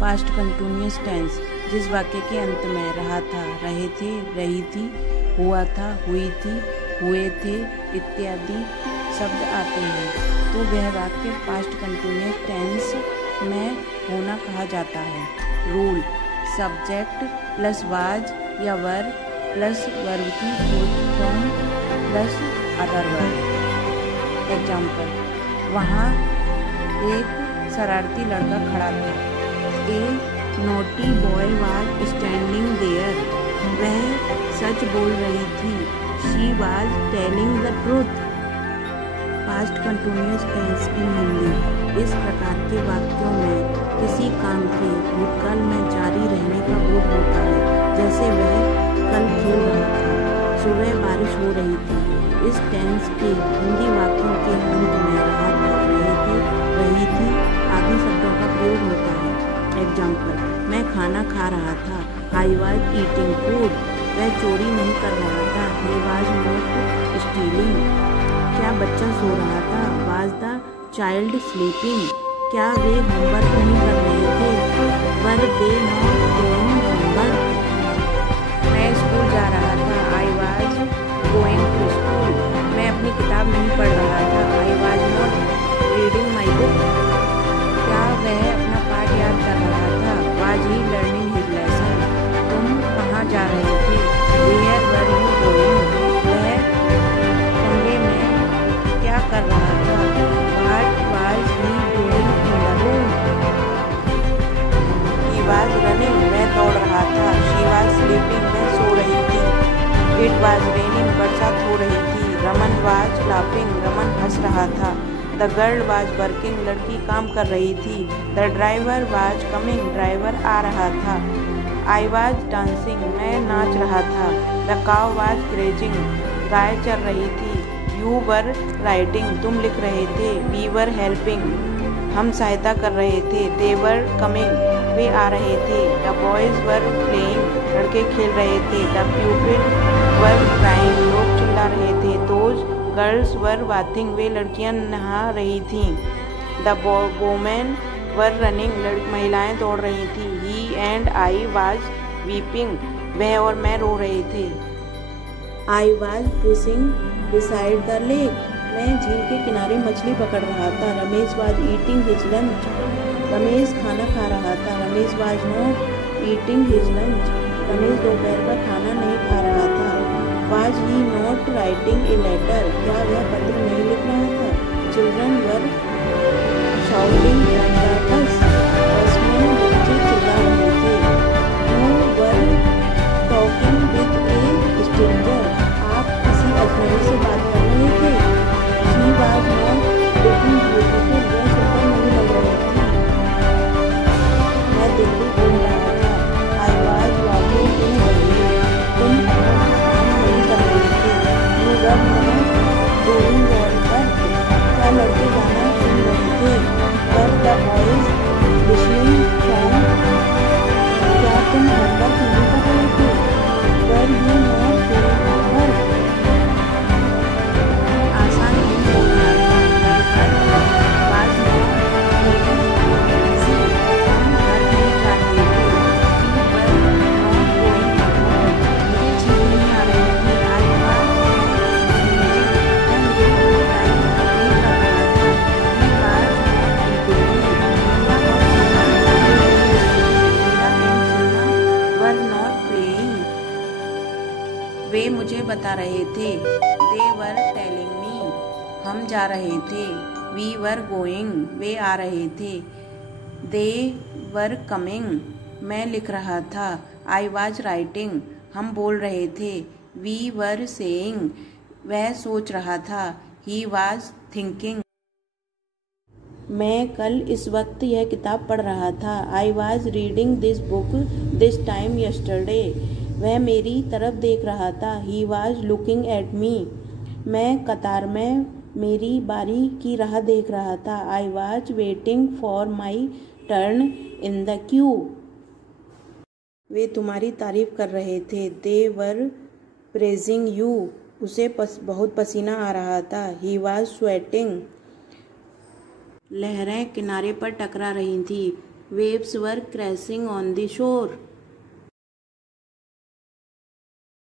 Past continuous tense जिस वाक्य के अंत में रहा था, रहे थे, रही थी, हुआ था, हुई थी, हुए थे इत्यादि शब्द आते हैं तो वह वाक्य पास्ट कंटिन्यूअस टेंस में होना कहा जाता है। रूल: सब्जेक्ट प्लस वाज या वर प्लस वर्ब की full form plus other verb. Example: वहाँ एक शरारती लड़का खड़ा था। A naughty boy was standing there. वह सच बोल रही थी। She was telling the truth. Past continuous tense in Hindi: इस प्रकार के वाक्यों में किसी काम के भूतकाल में जारी रहने का बोध होता है, जैसे वह कल खेल रहा था, सुबह बारिश हो रही थी। इस टेंस के हिंदी वाक्यों के अंत में रहा था, रहे थे, रही थी आदि शब्दों का प्रयोग होता है। एग्जाम्पल: मैं खाना खा रहा था। I was eating food. वह चोरी नहीं कर रहा था। He was not stealing. क्या बच्चा सो रहा था? Was the child sleeping. क्या वे होमवर्क नहीं कर रहे थे? Were they not doing homework. मैं स्कूल जा रहा था। I was going to school. मैं अपनी किताब नहीं पढ़ रहा था। I was not reading my book. क्या वह अपना पाठ याद कर रहा था? Was he learning his lesson. तुम कहाँ जा रहे थे? Where were you going. वह कमरे में क्या कर रहा था? What was he doing in the room. He was running. वह दौड़ रहा था। She was sleeping. वह सो रही थी। It was raining. बरसात हो रही थी। Raman was laughing. रमन हंस रहा था। The girl was working. लड़की काम कर रही थी। The driver was coming. Driver आ रहा था। I was dancing. मैं नाच रहा था। द काव वाज ग्रेजिंग। गाय चर रही थी। You were writing. तुम लिख रहे थे। We were helping. हम सहायता कर रहे थे। They were coming. वे आ रहे थे। The boys were playing. लड़के खेल रहे थे। The people were crying. लोग चिल्ला रहे थे। Those girls were bathing. वे लड़कियां नहा रही थीं। The women were running. महिलाएं दौड़ रही थीं। He and I was weeping. वह और मैं रो रहे थे। I was fishing beside the lake. मैं झील के किनारे मछली पकड़ रहा था। Ramesh was eating his lunch. Ramesh खाना खा रहा था। Ramesh was not eating his lunch. Ramesh दोपहर का खाना नहीं खा रहा था। Was he not writing a letter. क्या वह पत्र नहीं लिख रहा था? Children were shouting from the bus. Bus में बच्चे चिल्ला रहे थे। You were talking with a stranger. आप किसी अजनबी से बात कर रहे थे। She was not looking beautiful. वह सुंदर नहीं लग रही थी। मैं दिल्ली घूम रहा था। I was walking in Delhi. तुम क्या लड़के गाना सुन रहे थे? Were the boys listening song. क्या तुम होमवर्क नहीं कर रहे थे? Were you not doing homework. आसान नहीं हो रहा था। Was not easy. हम घर नहीं जा रहे थे। We were not going home. मुझे छींक नहीं आ रही थी। आई वाज वे मुझे बता रहे थे। They were telling me. हम जा रहे थे। We were going. वे आ रहे थे। They were coming. मैं लिख रहा था। I was writing. हम बोल रहे थे। We were saying. वह सोच रहा था। He was thinking. मैं कल इस वक्त यह किताब पढ़ रहा था। I was reading this book this time yesterday. वह मेरी तरफ देख रहा था। He was looking at me. मैं कतार में मेरी बारी की राह देख रहा था। I was waiting for my turn in the queue. वे तुम्हारी तारीफ कर रहे थे। They were praising you. उसे बहुत पसीना आ रहा था। He was sweating. लहरें किनारे पर टकरा रही थी। waves were crashing on the shore.